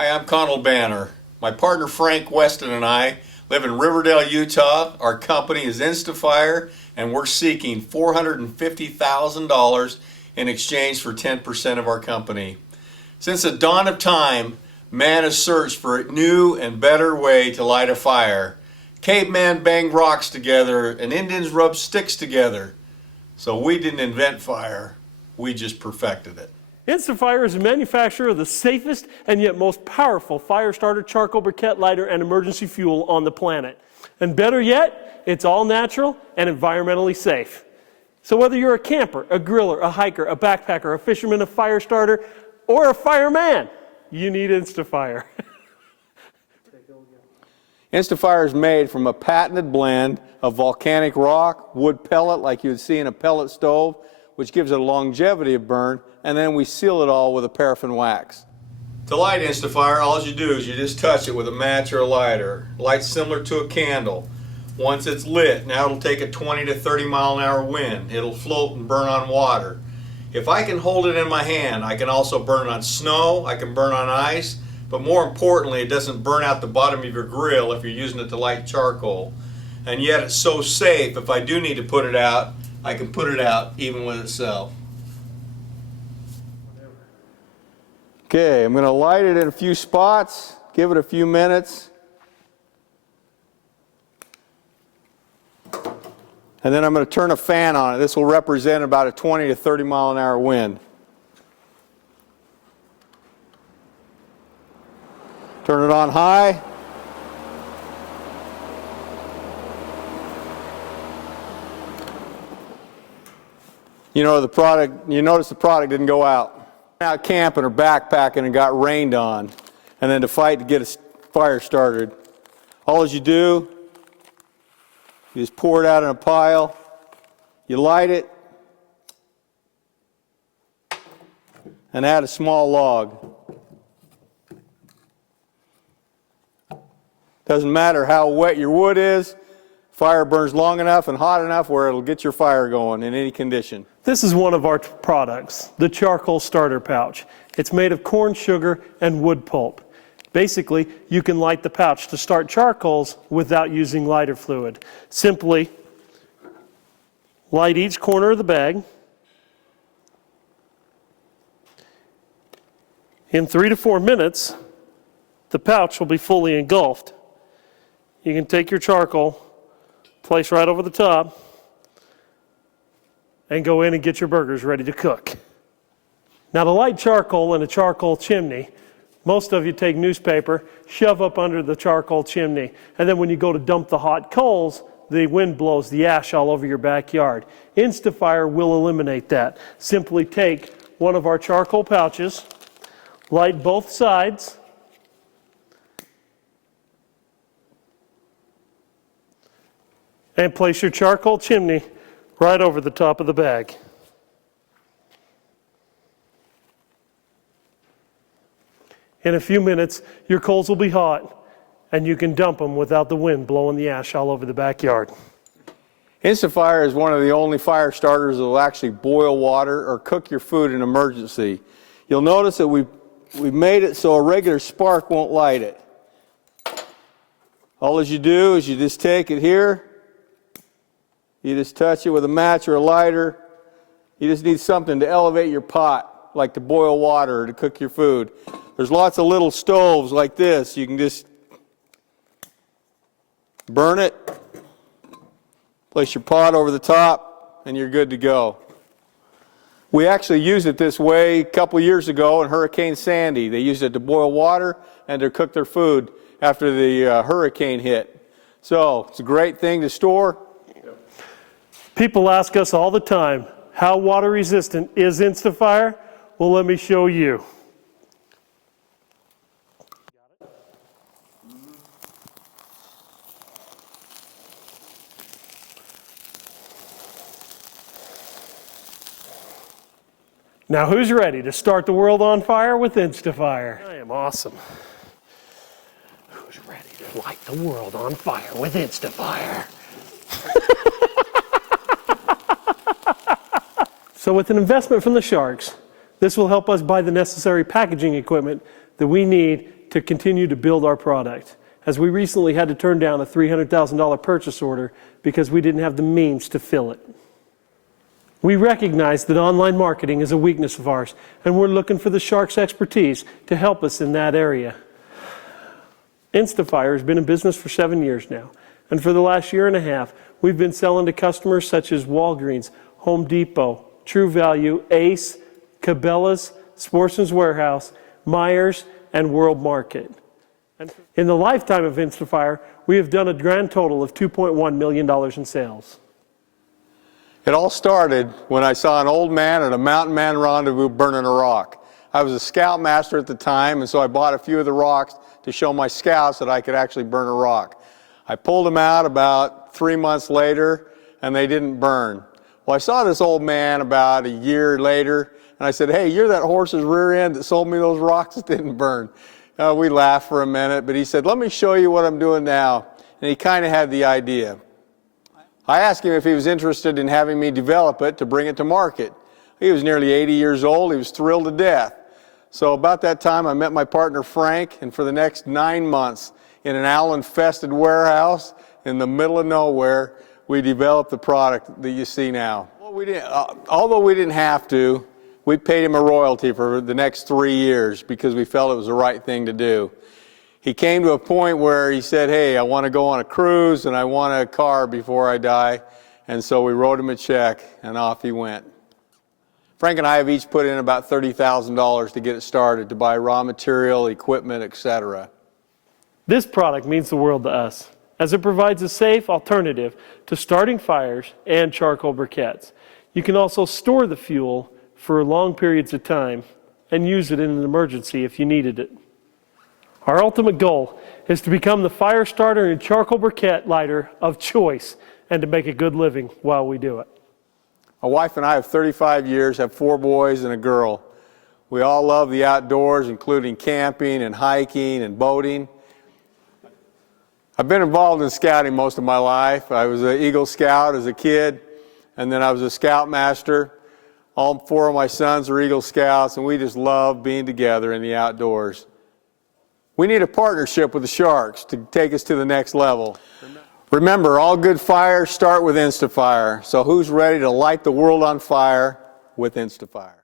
Hi, I'm Connell Banner. My partner Frank Weston and I live in Riverdale, Utah. Our company is Instafire, and we're seeking $450,000 in exchange for 10% of our company. Since the dawn of time, man has searched for a new and better way to light a fire. Caveman banged rocks together and Indians rubbed sticks together. So we didn't invent fire, we just perfected it. Instafire is a manufacturer of the safest and yet most powerful fire starter, charcoal briquette lighter, and emergency fuel on the planet. And better yet, it's all natural and environmentally safe. So whether you're a camper, a griller, a hiker, a backpacker, a fisherman, a fire starter, or a fireman, you need Instafire. Instafire is made from a patented blend of volcanic rock, wood pellet like you would see in a pellet stove, which gives it a longevity of burn, and then we seal it all with a paraffin wax. To light Instafire, all you do is you just touch it with a match or a lighter. Light's similar to a candle. Once it's lit, now it'll take a 20 to 30 mile an hour wind. It'll float and burn on water. If I can hold it in my hand, I can also burn it on snow, I can burn on ice, but more importantly, it doesn't burn out the bottom of your grill if you're using it to light charcoal. And yet it's so safe, if I do need to put it out, I can put it out even with itself. Okay, I'm going to light it in a few spots, give it a few minutes, and then I'm going to turn a fan on it. This will represent about a 20 to 30 mile an hour wind. Turn it on high. You notice the product didn't go out. Out camping or backpacking and got rained on, and then to fight to get a fire started. All you do, you just pour it out in a pile, you light it, and add a small log. Doesn't matter how wet your wood is, fire burns long enough and hot enough where it'll get your fire going in any condition. This is one of our products, the charcoal starter pouch. It's made of corn sugar and wood pulp. Basically, you can light the pouch to start charcoals without using lighter fluid. Simply light each corner of the bag. In 3 to 4 minutes, the pouch will be fully engulfed. You can take your charcoal, place right over the top, and go in and get your burgers ready to cook. Now, to light charcoal in a charcoal chimney, most of you take newspaper, shove up under the charcoal chimney, and then when you go to dump the hot coals, the wind blows the ash all over your backyard. Instafire will eliminate that. Simply take one of our charcoal pouches, light both sides, and place your charcoal chimney right over the top of the bag. In a few minutes, your coals will be hot, and you can dump them without the wind blowing the ash all over the backyard. Instafire is one of the only fire starters that will actually boil water or cook your food in an emergency. You'll notice that we've made it so a regular spark won't light it. All you do is you just take it here, you just touch it with a match or a lighter. You just need something to elevate your pot, like to boil water or to cook your food. There's lots of little stoves like this. You can just burn it, place your pot over the top, and you're good to go. We actually used it this way a couple years ago in Hurricane Sandy. They used it to boil water and to cook their food after the hurricane hit. So it's a great thing to store. People ask us all the time, how water resistant is Instafire? Well, let me show you. Now, who's ready to start the world on fire with Instafire? I am awesome. Who's ready to light the world on fire with Instafire? So with an investment from the Sharks, this will help us buy the necessary packaging equipment that we need to continue to build our product, as we recently had to turn down a $300,000 purchase order because we didn't have the means to fill it. We recognize that online marketing is a weakness of ours, and we're looking for the Sharks' expertise to help us in that area. Instafire has been in business for 7 years now, and for the last year and a half, we've been selling to customers such as Walgreens, Home Depot, True Value, Ace, Cabela's, Sportsman's Warehouse, Myers, and World Market. In the lifetime of Instafire, we have done a grand total of $2.1 million in sales. It all started when I saw an old man at a mountain man rendezvous burning a rock. I was a scoutmaster at the time, and so I bought a few of the rocks to show my scouts that I could actually burn a rock. I pulled them out about 3 months later, and they didn't burn. Well, I saw this old man about a year later, and I said, "Hey, you're that horse's rear end that sold me those rocks that didn't burn." We laughed for a minute, but he said, "Let me show you what I'm doing now." And he kind of had the idea. I asked him if he was interested in having me develop it to bring it to market. He was nearly 80 years old. He was thrilled to death. So about that time, I met my partner, Frank, and for the next 9 months, in an owl-infested warehouse in the middle of nowhere, we developed the product that you see now. Well, although we didn't have to, we paid him a royalty for the next 3 years because we felt it was the right thing to do. He came to a point where he said, "Hey, I want to go on a cruise and I want a car before I die." And so we wrote him a check and off he went. Frank and I have each put in about $30,000 to get it started, to buy raw material, equipment, etc. This product means the world to us, as it provides a safe alternative to starting fires and charcoal briquettes. You can also store the fuel for long periods of time and use it in an emergency if you needed it. Our ultimate goal is to become the fire starter and charcoal briquette lighter of choice and to make a good living while we do it. My wife and I have 35 years, have 4 boys and a girl. We all love the outdoors, including camping and hiking and boating. I've been involved in scouting most of my life. I was an Eagle Scout as a kid, and then I was a Scoutmaster. All 4 of my sons are Eagle Scouts, and we just love being together in the outdoors. We need a partnership with the Sharks to take us to the next level. Remember, all good fires start with Instafire. So who's ready to light the world on fire with Instafire?